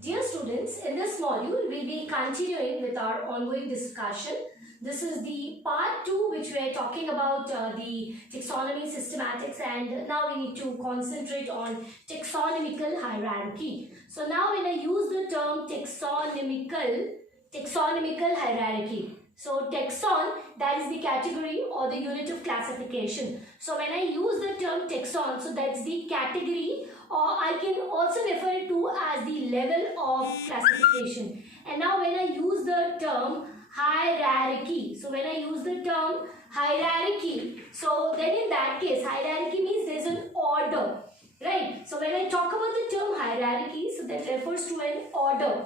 Dear students, in this module, we'll be continuing with our ongoing discussion. This is the part 2 which we are talking about the taxonomy systematics, and now we need to concentrate on taxonomical hierarchy. So now when I use the term taxonomical hierarchy, so taxon, that is the category or the unit of classification. So when I use the term taxon, so that's the category, or I can also refer it to as the level of classification. And now when I use the term hierarchy, so when I use the term hierarchy, so then in that case hierarchy means there's an order, right? So when I talk about the term hierarchy, so that refers to an order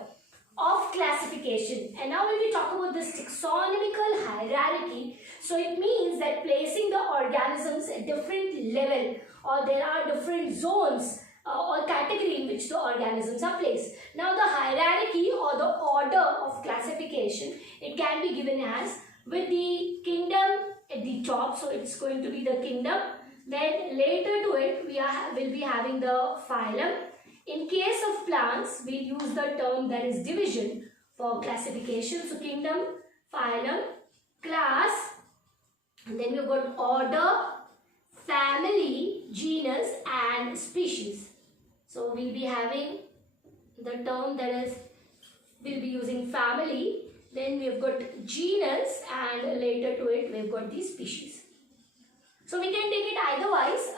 of classification. And now when we talk about this taxonomical hierarchy, so it means that placing the organisms at different level, or there are different zones or category in which the organisms are placed. Now the hierarchy or the order of classification, it can be given as with the kingdom at the top, so it's going to be the kingdom. Then later to it will be having the phylum. In case of plants, we'll use the term that is division for classification. So kingdom, phylum, class, and then we've got order, family, genus and species. So we'll be having the term that is, we'll be using family, then we've got genus, and later to it we've got the species. So we can take it either wise.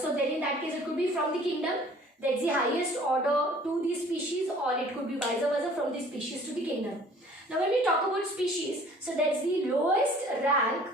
So then in that case it could be from the kingdom, that's the highest order, to the species, or it could be vice versa from the species to the kingdom. Now when we talk about species, so that's the lowest rank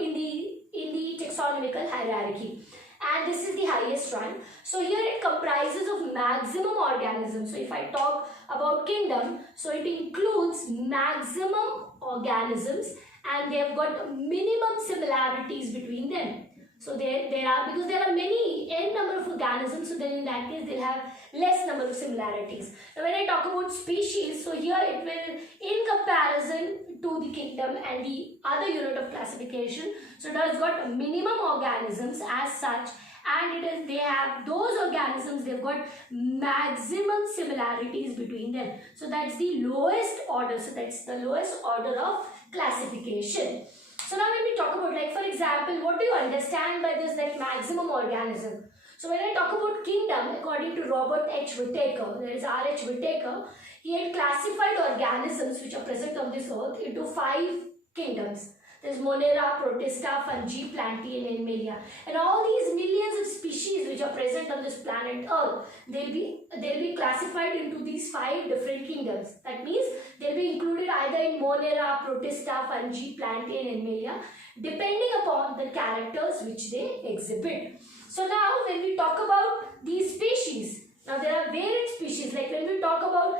in the taxonomical hierarchy, and this is the highest rank. So here it comprises of maximum organisms. So if I talk about kingdom, so it includes maximum organisms, and they have got minimum similarities between them. So there are, because there are many n number of organisms, so then in that case they'll have less number of similarities. Now when I talk about species, so here it will, in comparison to the kingdom and the other unit of classification, so it has got minimum organisms as such, and they have those organisms, they've got maximum similarities between them. So that's the lowest order, so that's the lowest order of classification. So now when we talk about, like for example, what do you understand by this, that maximum organism? So when I talk about kingdom, according to Robert H. Whittaker, there is R. H. Whittaker, he had classified organisms which are present on this earth into 5 kingdoms. There is Monera, Protista, Fungi, Plantae and Animalia. And all these millions of species which are present on this planet Earth, they'll be classified into these 5 different kingdoms. That means they'll be included either in Monera, Protista, Fungi, Plantae and Animalia, depending upon the characters which they exhibit. So now when we talk about these species, now there are varied species, like when we talk about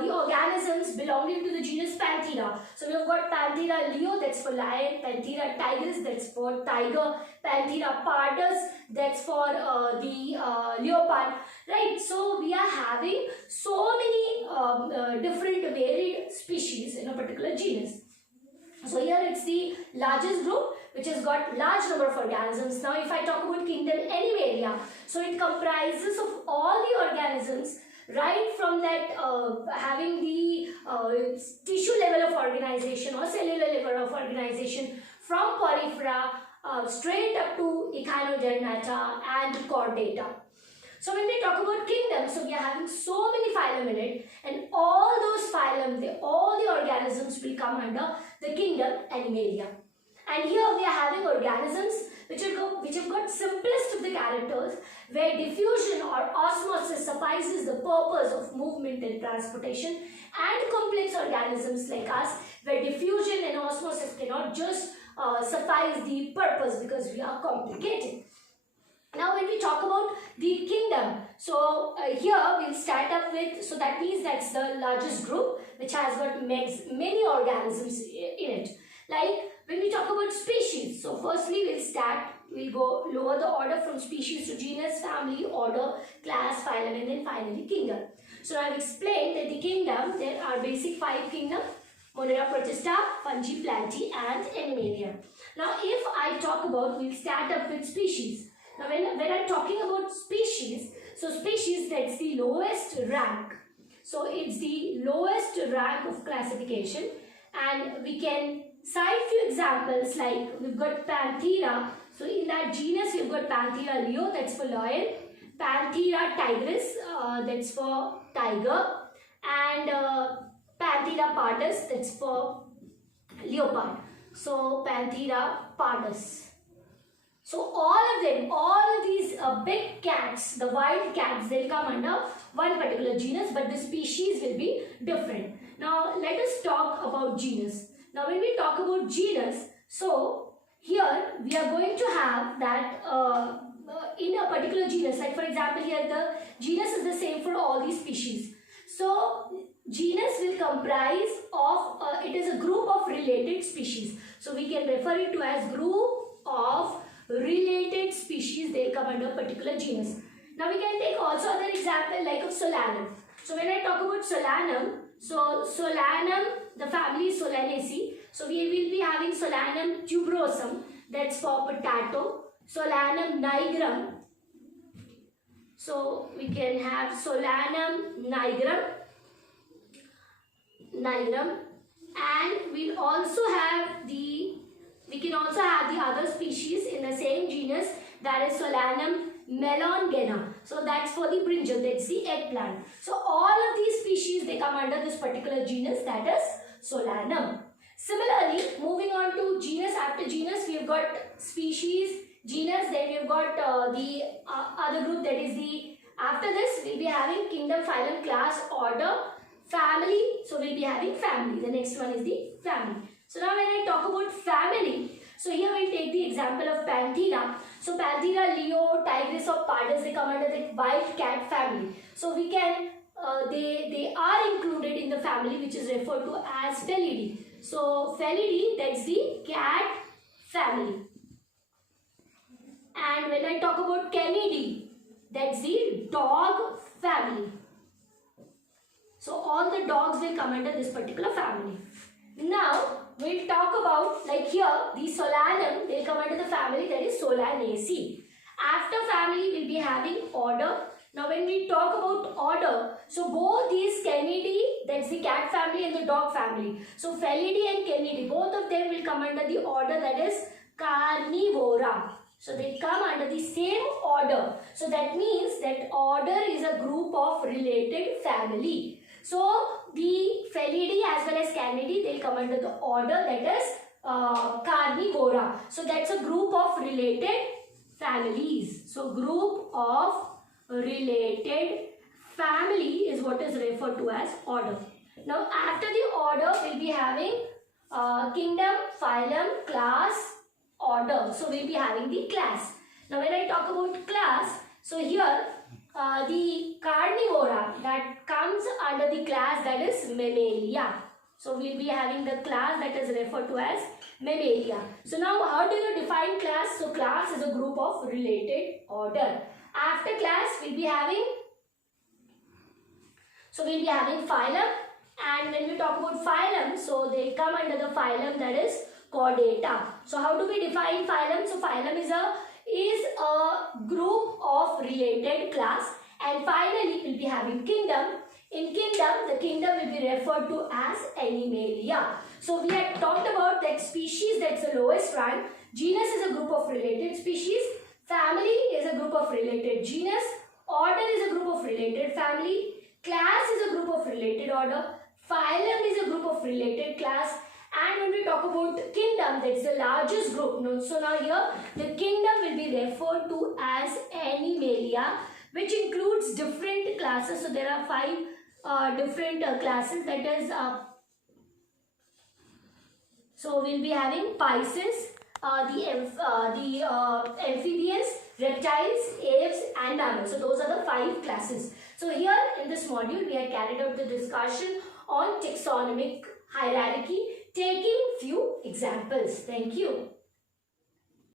the organisms belonging to the genus Panthera. So we have got Panthera leo, that's for lion, Panthera tigris, that's for tiger, Panthera pardus, that's for the leopard, right? So we are having so many different varied species in a particular genus. So here it's the largest group which has got large number of organisms. Now if I talk about kingdom Animalia, so it comprises of all the organisms, right from that having the tissue level of organization or cellular level of organization, from Porifera straight up to Echinodermata and Chordata. So when we talk about kingdom, so we are having so many phylum in it, and all those phylum, all the organisms will come under the kingdom Animalia. And here we are having organisms which have got simplest of the characters, where diffusion or osmosis suffices the purpose of movement and transportation, and complex organisms like us, where diffusion and osmosis cannot just suffice the purpose because we are complicated. Now when we talk about the kingdom, so here we'll start up with, so that means that's the largest group which has got many organisms in it. Like when we talk about species, so firstly we'll go lower the order from species to genus, family, order, class, phylum, and then finally kingdom. So I've explained that the kingdom, there are basic 5 kingdoms: Monera, Protista, Fungi, Plantae and Animalia. Now if I talk about, we'll start up with species. Now when I'm talking about species, so species, that's the lowest rank. So it's the lowest rank of classification, and we can cite few examples like we've got Panthera. So in that genus we've got Panthera leo, that's for lion, Panthera tigris, that's for tiger, and Panthera pardus, that's for leopard. So Panthera pardus. So all of these big cats, the wild cats, they'll come under one particular genus, but the species will be different. Now let us talk about genus. Now when we talk about genus, so here we are going to have that in a particular genus, like for example here the genus is the same for all these species. So genus will comprise of, it is a group of related species. So we can refer it to as group of related species, they come under a particular genus. Now we can take also other example like of Solanum. So when I talk about Solanum, so Solanum, the family is Solanaceae. So we will be having Solanum tuberosum, that's for potato, Solanum nigrum. So we can have Solanum nigrum, and we'll also have the, we can also have the other species in the same genus, that is Solanum melongena. So that's for the brinjal, that's the eggplant. So all of these species, they come under this particular genus, that is Solanum. Similarly, moving on to genus, after genus we have got species, genus, then we have got the other group, that is the, after this we'll be having kingdom, phylum, class, order, family. So we'll be having family. The next one is the family. So now when I talk about family, so here we'll take the example of Panthera. So Panthera leo, tigris or pardus, they come under the wild cat family. So we can, they are included in the family which is referred to as Felidae. So Felidae, that's the cat family. And when I talk about Canidae, that's the dog family. So all the dogs will come under this particular family. Now we'll talk about, like here, the Solanum, they'll come under the family that is Solanaceae. After family, we'll be having order. Now when we talk about order, so both these Canidae, that's the cat family and the dog family. So Felidae and Canidae, both of them will come under the order that is Carnivora. So they come under the same order. So that means that order is a group of related family. So the Felidae as well as Canidae, they'll come under the order that is Carnivora. So that's a group of related families. So group of related family is what is referred to as order. Now after the order, we'll be having kingdom, phylum, class, order. So we'll be having the class. Now when I talk about class, so here the Carnivora, that comes under the class that is Mammalia. So we'll be having the class that is referred to as Mammalia. So now how do you define class? So class is a group of related order. After class we'll be having, so we'll be having phylum, and when we talk about phylum, so they come under the phylum that is Chordata. So how do we define phylum? So phylum is a group of related class, and finally we'll be having kingdom. In kingdom, the kingdom will be referred to as Animalia. So we had talked about that species, that's the lowest rank. Genus is a group of related species. Family is a group of related genus. Order is a group of related family. Class is a group of related order. Phylum is a group of related class. And when we talk about kingdom, that's the largest group. So now here, the kingdom will be referred to as Animalia, which includes different classes. So there are 5 different classes, that is, so we'll be having Pisces, the amphibians, reptiles, aves and mammals. So those are the 5 classes. So here in this module, we have carried out the discussion on taxonomic hierarchy, taking few examples. Thank you.